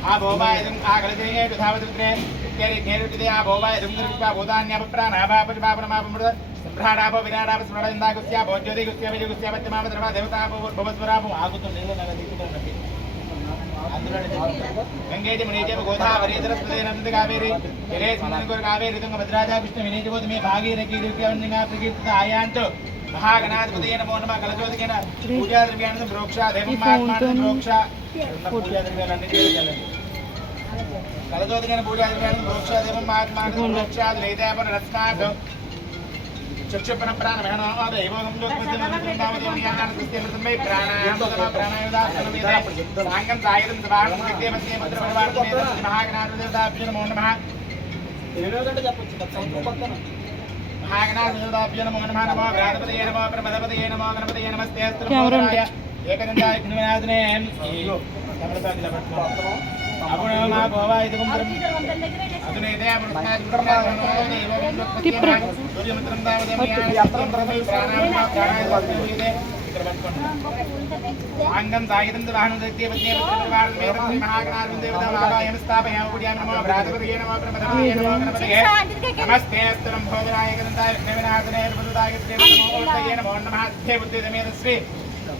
आ भोवायदं आगलते विधावदुग्रे तेरे घेरुतिदे आ भोवायदं निर्विष्पा भूतान्याप प्राणाभाप पापनमापमृत ब्रह्माडाप विराडाप स्मरणंदा गुस्या भोज्योति गुस्या विजय गुस्या पत्यमाप धर्मा देवता भवस्वराप आगुतो नीले नग दिक्कुतोन्नति गंगेति मुनीति गोदावरी सरस्वती नर्मदे कावेरी तेरे स्मरणगुर कावेरी तुंग भद्राजा विष्णु विनीति बोध में भागीरथी ऋक्यवन्निगा प्रकीर्तित आयांतो महागणाधिपतये नमो नमः कलशोदकेन पूजा द्रव्याणि प्रोक्षा देवमात्मानं प्रोक्षा पूजा द्रव्याणि कलशोदकेन पूजा द्रव्याणि प्रोक्षा देवमात्मानं प्रोक्षा लेदेवन रत्नाद चक्षुपन प्राण महनो देवं लोकपतिं नामदेवयानां कृत्यमृतमे प्राणायामदा समेदा सांगं दायरं दवाणं विद्यमते मंत्रपरवार्तमे महागणाधिपतये नमो नमः ఏనోదంటే చెప్పొచ్చు సంకల్ప పక్కన महागणाधिपतये नमो नमः नमो गणाधिपतये नमो प्रमदपतये नमो गणपतये नमस्ते अस्तुभ्राय एकदंताय घ्नविनाशने तमलपादिला पट्टो अपुणे मा भवा इदं अदुनेते अमृताय सूर्यमंत्रं दावदेमया प्राणायाम आंगं दायिदं दवाहनं दैत्यवत्ये पत्रवार्तमे महागणाधिपतये देवता आवायं स्थापयामि पूजयामि नमो भ्रातपतये नमो प्रमदपतये नमो गणपतये नमस्ते अस्तुरं भोजनाय एकदंताय घ्नविनाशने बुद्धदाय देवताय नमो नमः ते बुद्धिदमेतस्वे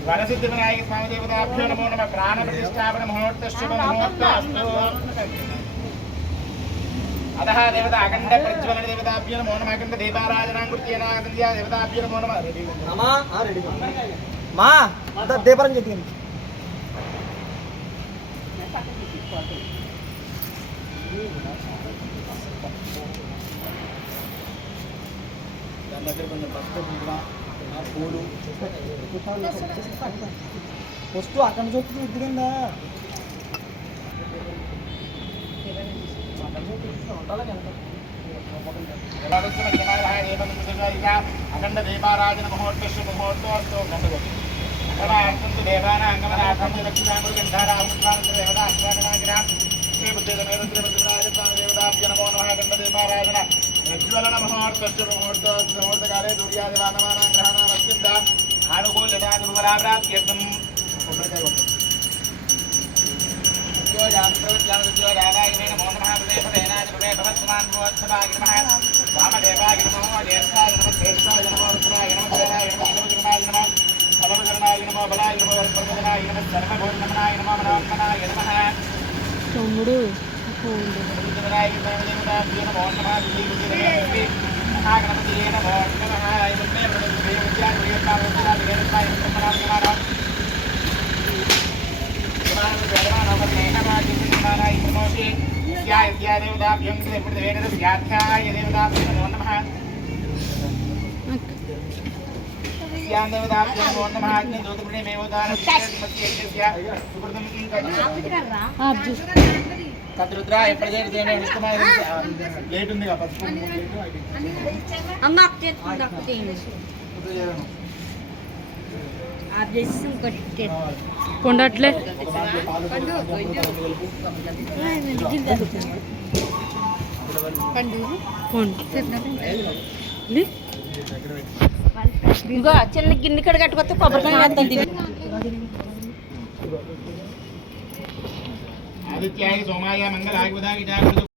वरसिद्धिविनायक स्वामी देवताभ्यो नमो नमः प्राण प्रतिष्ठापन मुहूर्तस्य मुहूर्तस्तु अतः देवता अखंड प्रज्वलन देवताभ्यो नमो नमः अखंड दीपाराधनां कृत्येन आगत्य देवताभ्यो नमो नमः अम्मा रेडी మా దీపారం చెప్పింది దాని దగ్గర కొంచెం పసుపు కుంకుమ పూలు ఫస్ట్ అక్కడ చూపుతూ ఇద్దరిందా अखंड दीपाराधन मुहूर्तस्य मुहूर्तोऽस्तु गंधगोत्सु देवानां अंगमनाथं लक्ष्मीनारायणगंधारामुद्रादेवता अक्षराणाग्राम श्री बुद्धिदेवराज स्वामी देवताभ्यो नमो नमः अखंड दीपाराधन प्रज्वलन मुहूर्तस्य मुहूर्तकाले सूर्यादिवानमानां ग्रहाणां अत्यन्त आनुकूल्यता दुर्बलाप्राप्त्यर्थं नमो नमः प्रदेशदेनाय प्रदेशवत्समान् भवत्सवाय नमः वामदेवाय नमो ज्येष्ठाय नमः श्रेष्ठाय नमो रुद्राय नमः जलाय नमः सर्वजनाय नमः सर्वजनाय नमः बलाय नमः सर्वजनाय नमः सर्वभूतनाय नमः मनोत्मनाय नमः तम्मुडु रुद्राय नमो नमः श्री महागणपतिये नमो नमः इदमे प्रदेशदेवत्याय ब्रह्मणाय देवताभ्यं देवताभ्यो नमो नमः देवताभ्यो नमो नमः तद्रुद्रा प्रदेशदेने लेट ఉంది గా పసుపు అమ్మ అప్చేస్తుందా కుదేని आप जैसे कटते కొండట్లే ఇంకో చిన్న గిన్నె కడ కట్టుకొస్తే కొబ్బరికాయ వేస్తుంది ఆదిత్యాయ సోమాయ మంగళాయ